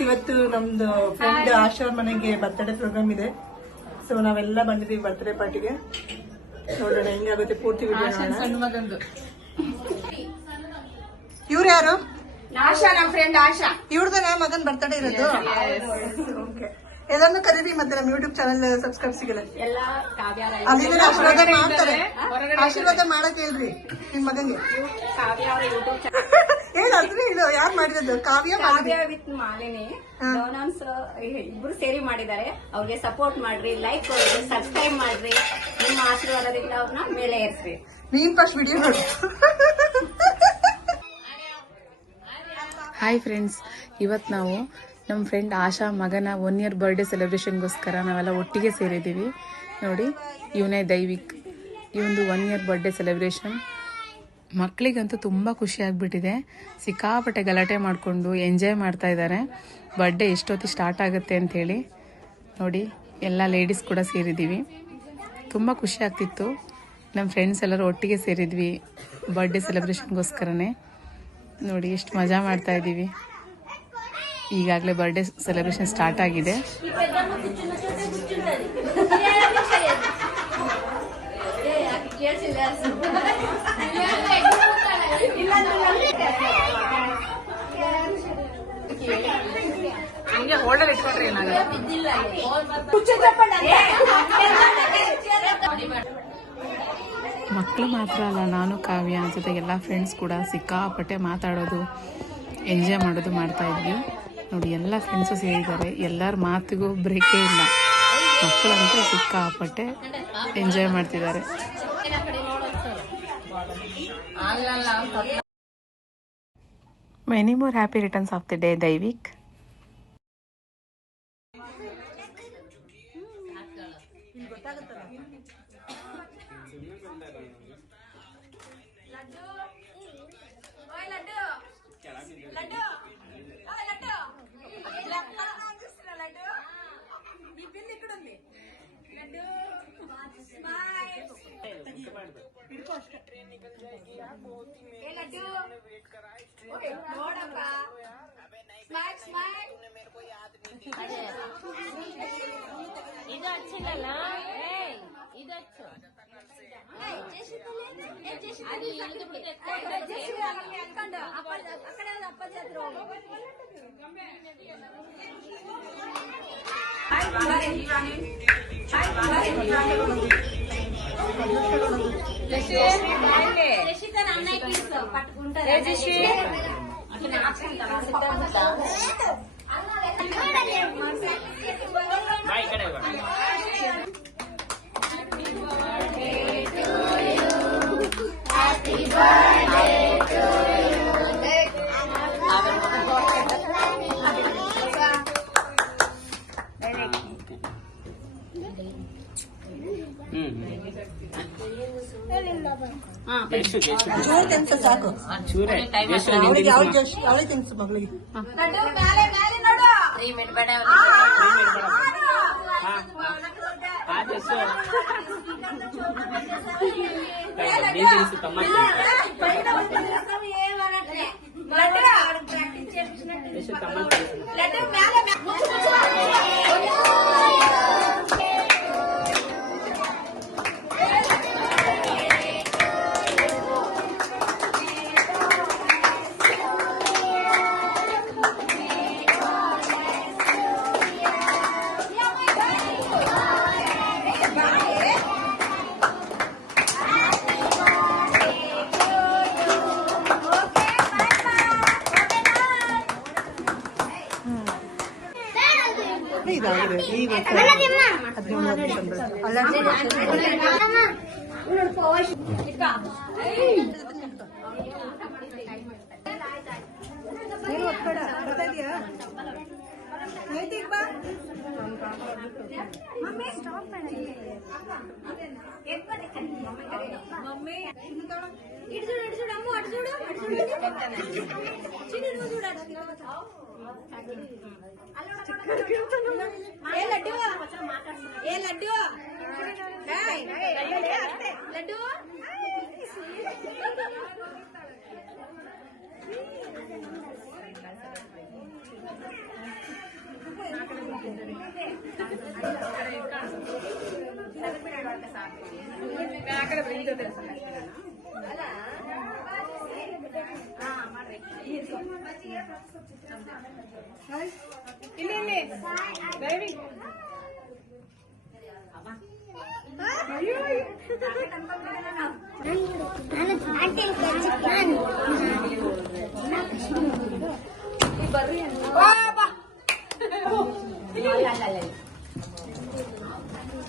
Friends, ಇವತ್ತು ನಮ್ದು friend ಆಶಾ ಮನೆಗೆ ಬರ್ತ್ಡೇ ಪ್ರೋಗ್ರಾಮ್ ಇದೆ. ಸೊ ನಾವೆಲ್ಲ ಬಂದಿದೀವಿ ಬರ್ತ್ಡೇ ಪಾರ್ಟಿಗೆ. ನೋಡೋಣ ಹೆಂಗಾಗುತ್ತೆ ಪೂರ್ತಿ ವಿಡಿಯೋ. ಇವ್ರು ಯಾರು? ಆಶಾ, ನಮ್ ಫ್ರೆಂಡ್ ಆಶಾ. ಇವ್ರದನ ಮಗನ್ ಬರ್ತ್ಡೇ ಇರೋದು. ಓಕೆ, ಎಲ್ಲಾನು ಕರೀರಿ. ಮತ್ತೆ ನಮ್ಮ ಯೂಟ್ಯೂಬ್ ಚಾನಲ್ ಸಬ್ಸ್ಕ್ರೈಬ್ ಸಿಗಲ್ಲ. ಅಲ್ಲಿಂದ ಆಶೀರ್ವಾದ ಮಾಡ್ತಾರೆ. ಆಶೀರ್ವಾದ ಮಾಡಕ್ ಹೇಳ್ರಿ ನಿಮ್ ಮಗಂಗೆ. ಹೇಳಲ್ರಿ, ಇದು ಯಾರು ಮಾಡಿರೋದು? ಕಾವ್ಯ ವಿತ್ ಮಾಲಿನಿ ಡೋನಾನ್ಸ್ ಇಬ್ರು ಸೇರಿ ಮಾಡಿದ್ದಾರೆ. ಅವ್ರಿಗೆ ಸಪೋರ್ಟ್ ಮಾಡ್ರಿ, ಲೈಕ್ ಕೊಡ್ರಿ, ಸಬ್ಸ್ಕ್ರೈಬ್ ಮಾಡ್ರಿ. ನಿಮ್ಮ ಆಶೀರ್ವಾದದಿಂದ ಅವ್ರನ್ನ ಮೇಲೆ ಏರ್ಸ್ರಿ. ನೀನ್ ಫಸ್ಟ್ ವಿಡಿಯೋ ನೋಡಿ. ಹಾಯ್ ಫ್ರೆಂಡ್ಸ್, ಇವತ್ತು ನಾವು ನಮ್ಮ ಫ್ರೆಂಡ್ ಆಶಾ ಮಗನ 1 year ಬರ್ಡೇ ಸೆಲೆಬ್ರೇಷನ್ಗೋಸ್ಕರ ನಾವೆಲ್ಲ ಒಟ್ಟಿಗೆ ಸೇರಿದ್ದೀವಿ. ನೋಡಿ, ಇವನೇ ದೈವಿಕ್. ಇವೊಂದು 1 year ಬರ್ಡೇ ಸೆಲೆಬ್ರೇಷನ್. ಮಕ್ಕಳಿಗಂತೂ ತುಂಬ ಖುಷಿ ಆಗಿಬಿಟ್ಟಿದೆ. ಸಿಕ್ಕಾಪಟ್ಟೆ ಗಲಾಟೆ ಮಾಡಿಕೊಂಡು ಎಂಜಾಯ್ ಮಾಡ್ತಾ ಇದ್ದಾರೆ. ಬರ್ಡೇ ಎಷ್ಟೊತ್ತಿಗೆ ಸ್ಟಾರ್ಟ್ ಆಗುತ್ತೆ ಅಂಥೇಳಿ. ನೋಡಿ, ಎಲ್ಲ ಲೇಡೀಸ್ ಕೂಡ ಸೇರಿದ್ದೀವಿ. ತುಂಬ ಖುಷಿ ಆಗ್ತಿತ್ತು. ನಮ್ಮ ಫ್ರೆಂಡ್ಸ್ ಎಲ್ಲರೂ ಒಟ್ಟಿಗೆ ಸೇರಿದ್ವಿ ಬರ್ಡೇ ಸೆಲೆಬ್ರೇಷನ್ಗೋಸ್ಕರನೇ. ನೋಡಿ ಎಷ್ಟು ಮಜಾ ಮಾಡ್ತಾ ಇದ್ದೀವಿ. ಈಗಾಗಲೇ ಬರ್ಡೇ ಸೆಲೆಬ್ರೇಷನ್ ಸ್ಟಾರ್ಟ್ ಆಗಿದೆ. ಮಕ್ಕಳು ಮಾತ್ರ ಅಲ್ಲ, ನಾನು ಕಾವ್ಯ ಜೊತೆಗೆ ಎಲ್ಲ ಫ್ರೆಂಡ್ಸ್ ಕೂಡ ಸಿಕ್ಕಾಪಟ್ಟೆ ಮಾತಾಡೋದು, ಎಂಜಾಯ್ ಮಾಡೋದು ಮಾಡ್ತಾ ಇದ್ವಿ. ನೋಡಿ, ಎಲ್ಲ ಫ್ರೆಂಡ್ಸು ಸೇರಿದ್ದಾರೆ. ಎಲ್ಲರ ಮಾತಿಗೂ ಬ್ರೇಕೇ ಇಲ್ಲ. ಮಕ್ಕಳಂತೂ ಸಿಕ್ಕಾಪಟ್ಟೆ ಎಂಜಾಯ್ ಮಾಡ್ತಿದ್ದಾರೆ. Many more happy returns of the day Daivik. ಚೂರು ತಿನ್ಸು ಸಾಕು. ಅವಳಿ ತಿನ್ಸು ಮಗಳಿಗೆ.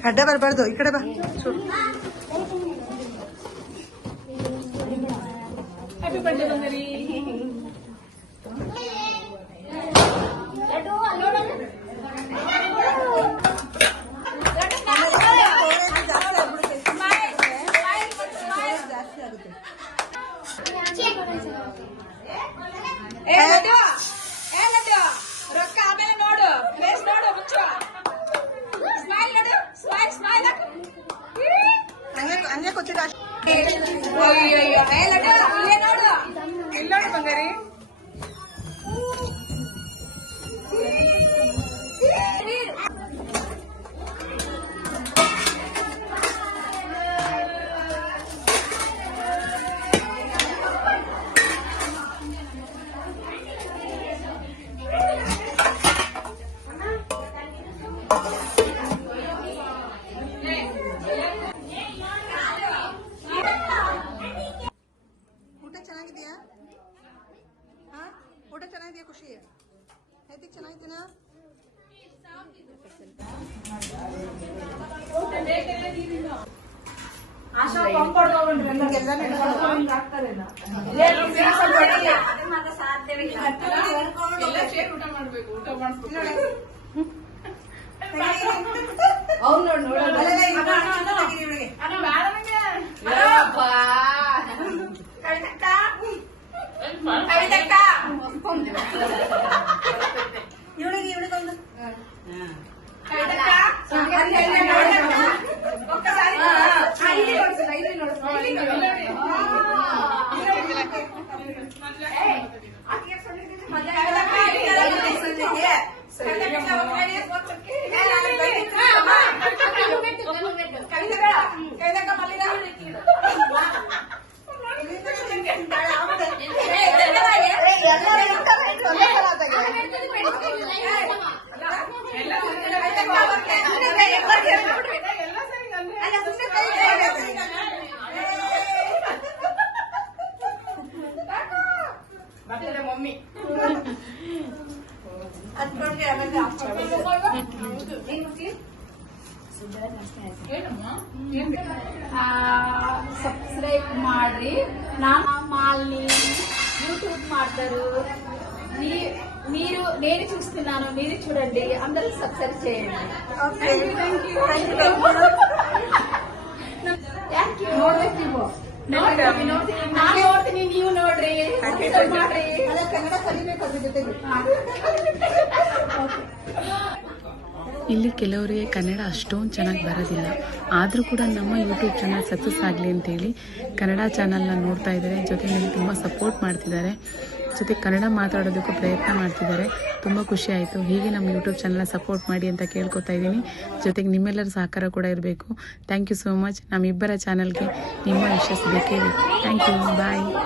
ಅಡ್ಡ ಬರಬಾರ್ದು, ಈ ಕಡೆ ಬಾ. ರೊಕ್ಕ ಆಮೇಲೆ ನೋಡು, ಫೇಸ್ ನೋಡು, ಮುಚ್ಚು. ಸ್ಮೈಲ್ ನೋಡು, ಸ್ಮೈಲ್ ಸ್ಮೈಲ್. ಹಂಗೆ ಕೂತಿರ. ಅಯ್ಯಯ್ಯೋ, ಇಲ್ಲೇ ನೋಡು, ಇಲ್ಲ ಬಂಗಾರಿ. ಊಟ ಚೆನ್ನಾಗಿದೆಯಾ? ಊಟ ಚೆನ್ನಾಗಿದೆಯಾ? ಖುಷಿ ಐತಿಕ್ ಚೆನ್ನಾಗಿದ್ದೀನಾ? ಇವಳಿಗೊಂದು ಮಮ್ಮಿ సబ్స్క్రైబ్ ಮಾಡ್ರಿ. ನಾನು మాల్ని యూట్యూబ్ ಮಾಡ್తారు. నేను చూస్తున్నాను, మీరు చూడండి, అందరూ సబ్స్క్రైబ్ చేయండి. Thank you. ನಾನು ನೋಡ್ತೀನಿ, ನೀವು ನೋಡ್ರಿ, ಸಬ್ಸ್ಕ್ರೈಬ್ ಮಾಡ್ರಿ. ಕನ್ನಡ ಕಲಿಬೇಕು ಅದ್ರ ಜೊತೆಗೆ. ಇಲ್ಲಿ ಕೆಲವರಿಗೆ ಕನ್ನಡ ಅಷ್ಟೊಂದು ಚೆನ್ನಾಗಿ ಬರೋದಿಲ್ಲ, ಆದರೂ ಕೂಡ ನಮ್ಮ ಯೂಟ್ಯೂಬ್ ಚಾನಲ್ ಸಕ್ಸಸ್ ಆಗಲಿ ಅಂತೇಳಿ ಕನ್ನಡ ಚಾನಲ್ನ ನೋಡ್ತಾ ಇದ್ದಾರೆ, ಜೊತೆಗೆ ನನಗೆ ತುಂಬ ಸಪೋರ್ಟ್ ಮಾಡ್ತಿದ್ದಾರೆ, ಜೊತೆ ಕನ್ನಡ ಮಾತಾಡೋದಕ್ಕೂ ಪ್ರಯತ್ನ ಮಾಡ್ತಿದ್ದಾರೆ. ತುಂಬ ಖುಷಿ ಆಯಿತು. ಹೀಗೆ ನಮ್ಮ ಯೂಟ್ಯೂಬ್ ಚಾನಲ್ನ ಸಪೋರ್ಟ್ ಮಾಡಿ ಅಂತ ಕೇಳ್ಕೊತಾ ಇದ್ದೀನಿ. ಜೊತೆಗೆ ನಿಮ್ಮೆಲ್ಲರ ಸಹಕಾರ ಕೂಡ ಇರಬೇಕು. Thank you so much. ನಮ್ಮಿಬ್ಬರ ಚಾನಲ್ಗೆ ನಿಮ್ಮ ಯಶಸ್ಸು ಬೇಕೇ ಬೇಕು. Thank you. ಬಾಯ್.